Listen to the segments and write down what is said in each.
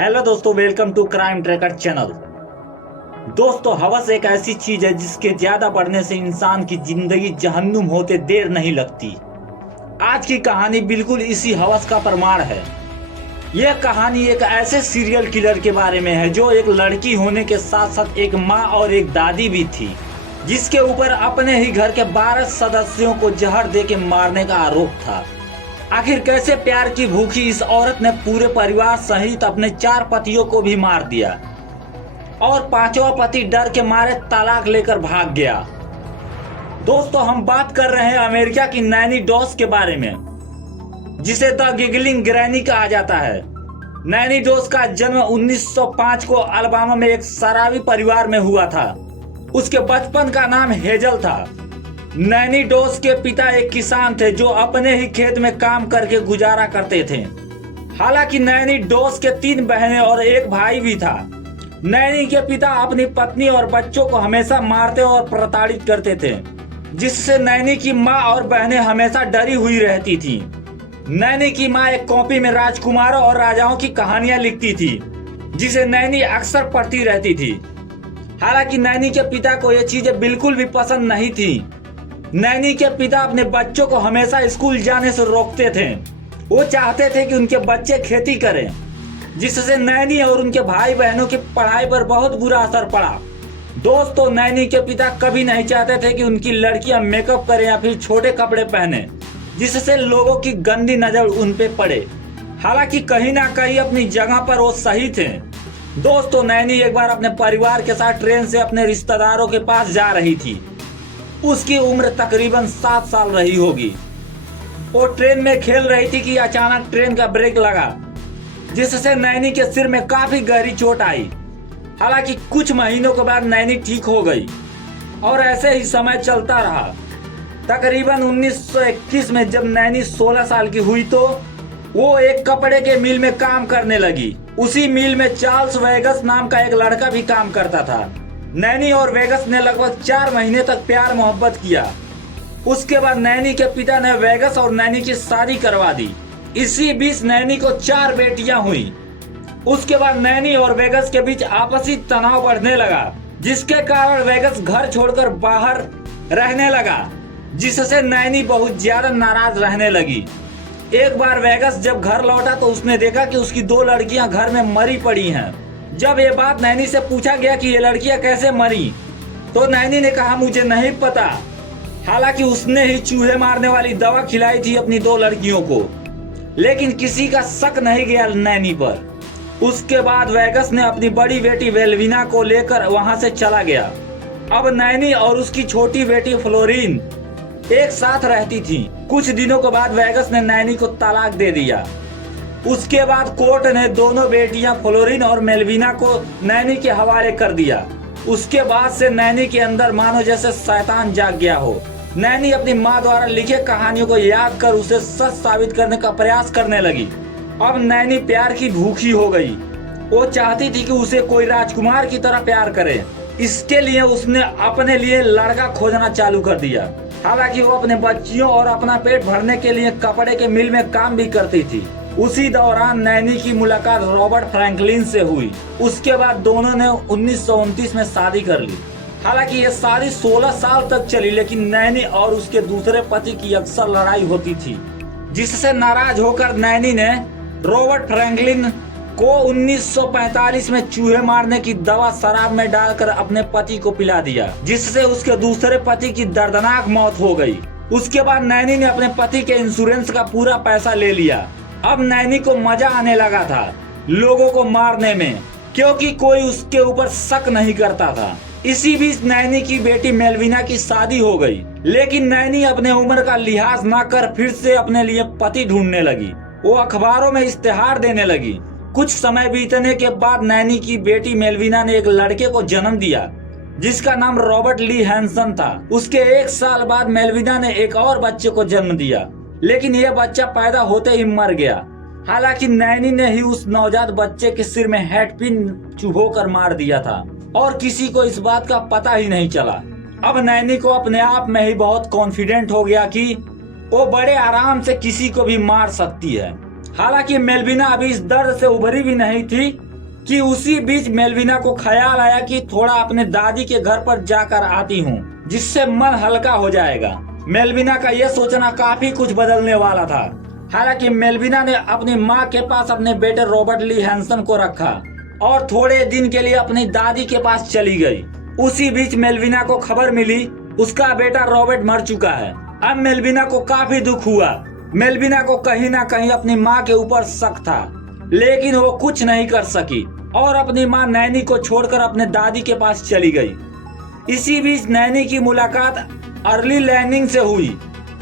Hello दोस्तों, welcome to crime tracker channel. दोस्तों, हवस एक ऐसी चीज है जिसके ज्यादा बढ़ने से इंसान की जिंदगी जहन्नुम होते देर नहीं लगती। आज की कहानी बिल्कुल इसी हवस का प्रमाण है। यह कहानी एक ऐसे सीरियल किलर के बारे में है जो एक लड़की होने के साथ साथ एक माँ और एक दादी भी थी, जिसके ऊपर अपने ही घर के 12 सदस्यों को जहर दे के मारने का आरोप था। आखिर कैसे प्यार की भूखी इस औरत ने पूरे परिवार सहित अपने 4 पतियों को भी मार दिया और 5वां पति डर के मारे तलाक लेकर भाग गया। दोस्तों, हम बात कर रहे हैं अमेरिका की नैनी डॉस के बारे में, जिसे द गिगलिंग ग्रैनी कहा जाता है। नैनी डॉस का जन्म 1905 को अलाबामा में एक शराबी परिवार में हुआ था। उसके बचपन का नाम हेजल था। नैनी डॉस के पिता एक किसान थे जो अपने ही खेत में काम करके गुजारा करते थे। हालांकि नैनी डॉस के 3 बहनें और एक भाई भी था। नैनी के पिता अपनी पत्नी और बच्चों को हमेशा मारते और प्रताड़ित करते थे, जिससे नैनी की माँ और बहनें हमेशा डरी हुई रहती थी। नैनी की माँ एक कॉपी में राजकुमारों और राजाओं की कहानियां लिखती थी, जिसे नैनी अक्सर पढ़ती रहती थी। हालांकि नैनी के पिता को ये चीजें बिल्कुल भी पसंद नहीं थी। नैनी के पिता अपने बच्चों को हमेशा स्कूल जाने से रोकते थे। वो चाहते थे कि उनके बच्चे खेती करें, जिससे नैनी और उनके भाई बहनों की पढ़ाई पर बहुत बुरा असर पड़ा। दोस्तों, नैनी के पिता कभी नहीं चाहते थे कि उनकी लड़कियां मेकअप करें या फिर छोटे कपड़े पहने, जिससे लोगों की गंदी नजर उन पे पड़े। हालांकि कहीं ना कहीं अपनी जगह पर वो सही थे। दोस्तों, नैनी एक बार अपने परिवार के साथ ट्रेन से अपने रिश्तेदारों के पास जा रही थी। उसकी उम्र तकरीबन 7 साल रही होगी। वो ट्रेन में खेल रही थी कि अचानक ट्रेन का ब्रेक लगा, जिससे नैनी के सिर में काफी गहरी चोट आई। हालांकि कुछ महीनों के बाद नैनी ठीक हो गई और ऐसे ही समय चलता रहा। तकरीबन 1921 में जब नैनी 16 साल की हुई तो वो एक कपड़े के मिल में काम करने लगी। उसी मिल में चार्ल्स वेगस नाम का एक लड़का भी काम करता था। नैनी और वेगस ने लगभग 4 महीने तक प्यार मोहब्बत किया। उसके बाद नैनी के पिता ने वेगस और नैनी की शादी करवा दी। इसी बीच नैनी को 4 बेटियां हुई। उसके बाद नैनी और वेगस के बीच आपसी तनाव बढ़ने लगा, जिसके कारण वेगस घर छोड़कर बाहर रहने लगा, जिससे नैनी बहुत ज्यादा नाराज रहने लगी। एक बार वेगस जब घर लौटा तो उसने देखा कि उसकी 2 लड़कियां घर में मरी पड़ी हैं। जब ये बात नैनी से पूछा गया कि ये लड़कियां कैसे मरी, तो नैनी ने कहा, मुझे नहीं पता। हालांकि उसने ही चूहे मारने वाली दवा खिलाई थी अपनी 2 लड़कियों को, लेकिन किसी का शक नहीं गया नैनी पर। उसके बाद वेगस ने अपनी बड़ी बेटी वेलविना को लेकर वहां से चला गया। अब नैनी और उसकी छोटी बेटी फ्लोरीन एक साथ रहती थी। कुछ दिनों के बाद वेगस ने नैनी को तलाक दे दिया। उसके बाद कोर्ट ने दोनों बेटियां फ्लोरीन और मेलविना को नैनी के हवाले कर दिया। उसके बाद से नैनी के अंदर मानो जैसे शैतान जाग गया हो। नैनी अपनी माँ द्वारा लिखे कहानियों को याद कर उसे सच साबित करने का प्रयास करने लगी। अब नैनी प्यार की भूखी हो गई। वो चाहती थी कि उसे कोई राजकुमार की तरह प्यार करे। इसके लिए उसने अपने लिए लड़का खोजना चालू कर दिया। हालांकि वो अपने बच्चियों और अपना पेट भरने के लिए कपड़े के मिल में काम भी करती थी। उसी दौरान नैनी की मुलाकात रॉबर्ट फ्रैंकलिन से हुई। उसके बाद दोनों ने 1929 में शादी कर ली। हालांकि ये शादी 16 साल तक चली, लेकिन नैनी और उसके दूसरे पति की अक्सर लड़ाई होती थी, जिससे नाराज होकर नैनी ने रॉबर्ट फ्रैंकलिन को 1945 में चूहे मारने की दवा शराब में डालकर अपने पति को पिला दिया, जिससे उसके दूसरे पति की दर्दनाक मौत हो गई। उसके बाद नैनी ने अपने पति के इंश्योरेंस का पूरा पैसा ले लिया। अब नैनी को मजा आने लगा था लोगों को मारने में, क्योंकि कोई उसके ऊपर शक नहीं करता था। इसी बीच नैनी की बेटी मेलविना की शादी हो गई, लेकिन नैनी अपने उम्र का लिहाज न कर फिर से अपने लिए पति ढूंढने लगी। वो अखबारों में इश्तेहार देने लगी। कुछ समय बीतने के बाद नैनी की बेटी मेलविना ने एक लड़के को जन्म दिया, जिसका नाम रॉबर्ट ली हैंसन था। उसके 1 साल बाद मेलविना ने एक और बच्चे को जन्म दिया, लेकिन यह बच्चा पैदा होते ही मर गया। हालांकि नैनी ने ही उस नवजात बच्चे के सिर में हेडपिन चुभोकर मार दिया था और किसी को इस बात का पता ही नहीं चला। अब नैनी को अपने आप में ही बहुत कॉन्फिडेंट हो गया कि वो बड़े आराम से किसी को भी मार सकती है। हालांकि मेलविना अभी इस दर्द से उभरी भी नहीं थी कि उसी बीच मेलविना को ख्याल आया कि थोड़ा अपने दादी के घर पर जाकर आती हूँ, जिससे मन हल्का हो जाएगा। मेलविना का यह सोचना काफी कुछ बदलने वाला था। हालांकि मेलविना ने अपनी माँ के पास अपने बेटे रॉबर्ट ली हैंसन को रखा और थोड़े दिन के लिए अपनी दादी के पास चली गई। उसी बीच मेलविना को खबर मिली उसका बेटा रॉबर्ट मर चुका है। अब मेलविना को काफी दुख हुआ। मेलविना को कहीं ना कहीं अपनी माँ के ऊपर शक था, लेकिन वो कुछ नहीं कर सकी और अपनी माँ नैनी को छोड़कर अपने दादी के पास चली गई। इसी बीच नैनी की मुलाकात अर्ली लैनिंग से हुई।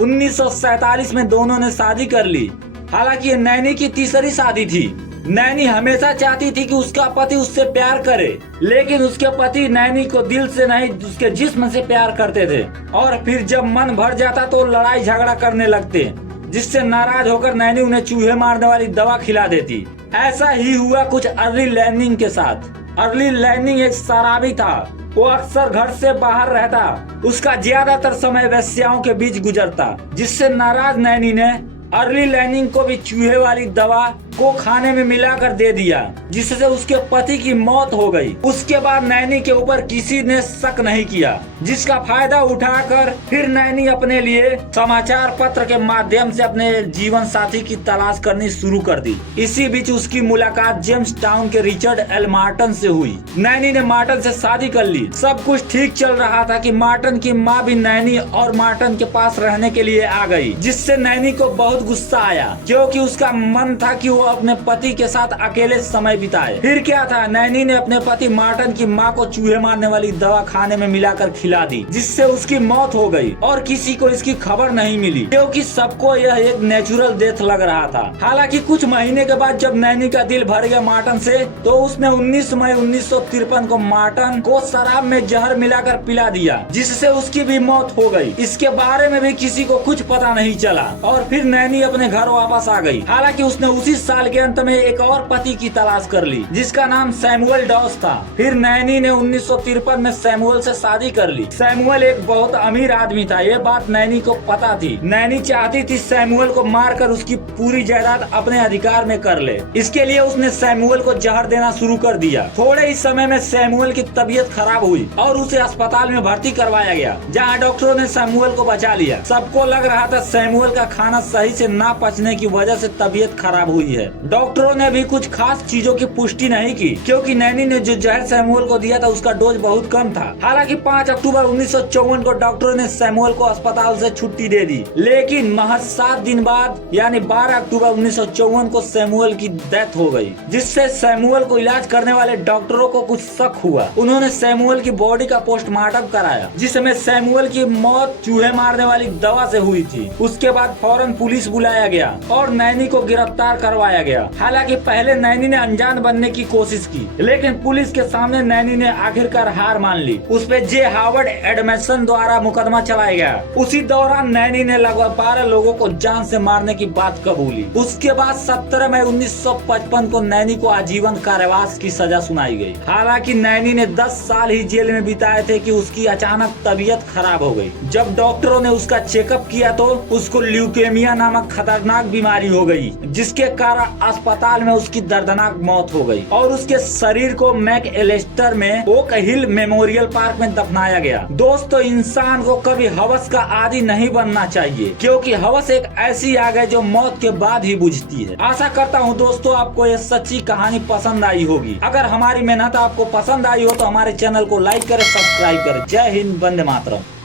1947 में दोनों ने शादी कर ली। हालांकि ये नैनी की तीसरी शादी थी। नैनी हमेशा चाहती थी कि उसका पति उससे प्यार करे, लेकिन उसके पति नैनी को दिल से नहीं उसके जिस्म से प्यार करते थे और फिर जब मन भर जाता तो लड़ाई झगड़ा करने लगते, जिससे नाराज होकर नैनी उन्हें चूहे मारने वाली दवा खिला देती। ऐसा ही हुआ कुछ अर्ली लैनिंग के साथ। अर्ली लैनिंग एक शराबी था। वो अक्सर घर से बाहर रहता। उसका ज्यादातर समय वेश्याओं के बीच गुजरता, जिससे नाराज नैनी ने अर्ली लैनिंग को भी चूहे वाली दवा को खाने में मिलाकर दे दिया, जिससे उसके पति की मौत हो गई। उसके बाद नैनी के ऊपर किसी ने शक नहीं किया, जिसका फायदा उठाकर फिर नैनी अपने लिए समाचार पत्र के माध्यम से अपने जीवन साथी की तलाश करनी शुरू कर दी। इसी बीच उसकी मुलाकात जेम्स टाउन के रिचर्ड एल मार्टन से हुई। नैनी ने मार्टन से शादी कर ली। सब कुछ ठीक चल रहा था कि मार्टन की माँ भी नैनी और मार्टन के पास रहने के लिए आ गई, जिससे नैनी को बहुत गुस्सा आया, क्योंकि उसका मन था कि वो अपने पति के साथ अकेले समय बिताए। फिर क्या था, नैनी ने अपने पति मार्टन की माँ को चूहे मारने वाली दवा खाने में मिलाकर खिला दी, जिससे उसकी मौत हो गई और किसी को इसकी खबर नहीं मिली, क्योंकि सबको यह एक नेचुरल डेथ लग रहा था। हालांकि कुछ महीने के बाद जब नैनी का दिल भर गया मार्टन से, तो उसने 19 मई 1953 को मार्टन को शराब में जहर मिलाकर पिला दिया, जिससे उसकी भी मौत हो गई। इसके बारे में भी किसी को कुछ पता नहीं चला और फिर नैनी अपने घर वापस आ गई। हालांकि उसने उसी साल के अंत में एक और पति की तलाश कर ली, जिसका नाम सैमुअल डॉस था। फिर नैनी ने 1953 में सैमुअल से शादी कर ली। सैमुअल एक बहुत अमीर आदमी था, ये बात नैनी को पता थी। नैनी चाहती थी सैमुअल को मारकर उसकी पूरी जायदाद अपने अधिकार में कर ले। इसके लिए उसने सैमुअल को जहर देना शुरू कर दिया। थोड़े ही समय में सैमुअल की तबीयत खराब हुई और उसे अस्पताल में भर्ती करवाया गया, जहाँ डॉक्टरों ने सैमुअल को बचा लिया। सबको लग रहा था सैमुअल का खाना सही से ना पचने की वजह से तबीयत खराब हुई है। डॉक्टरों ने भी कुछ खास चीजों की पुष्टि नहीं की, क्योंकि नैनी ने जो जहर सैमुअल को दिया था उसका डोज बहुत कम था। हालांकि 5 अक्टूबर 1954 को डॉक्टरों ने सैमुअल को अस्पताल से छुट्टी दे दी, लेकिन महज 7 दिन बाद यानी 12 अक्टूबर 1954 को सैमुअल की डेथ हो गई, जिससे सैमुअल को इलाज करने वाले डॉक्टरों को कुछ शक हुआ। उन्होंने सैमुअल की बॉडी का पोस्टमार्टम कराया, जिसमें सैमुअल की मौत चूहे मारने वाली दवा से हुई थी। उसके बाद फौरन पुलिस बुलाया गया और नैनी को गिरफ्तार करवाया गया। हालांकि पहले नैनी ने अनजान बनने की कोशिश की, लेकिन पुलिस के सामने नैनी ने आखिरकार हार मान ली। उस पे जे हार्वर्ड एडमिशन द्वारा मुकदमा चलाया गया। उसी दौरान नैनी ने लगभग 12 लोगों को जान से मारने की बात कबूली। उसके बाद 17 मई 1955 को नैनी को आजीवन कारावास की सजा सुनाई गई। हालांकि नैनी ने 10 साल ही जेल में बिताए थे कि उसकी अचानक तबीयत खराब हो गई। जब डॉक्टरों ने उसका चेकअप किया तो उसको ल्यूकेमिया नामक खतरनाक बीमारी हो गई, जिसके कारण अस्पताल में उसकी दर्दनाक मौत हो गई और उसके शरीर को मैक एलेस्टर में ओक हिल मेमोरियल पार्क में दफनाया गया। दोस्तों, इंसान को कभी हवस का आदी नहीं बनना चाहिए, क्योंकि हवस एक ऐसी आग है जो मौत के बाद ही बुझती है। आशा करता हूँ दोस्तों आपको ये सच्ची कहानी पसंद आई होगी। अगर हमारी मेहनत आपको पसंद आई हो तो हमारे चैनल को लाइक करें, सब्सक्राइब करें। जय हिंद, वंदे मातरम।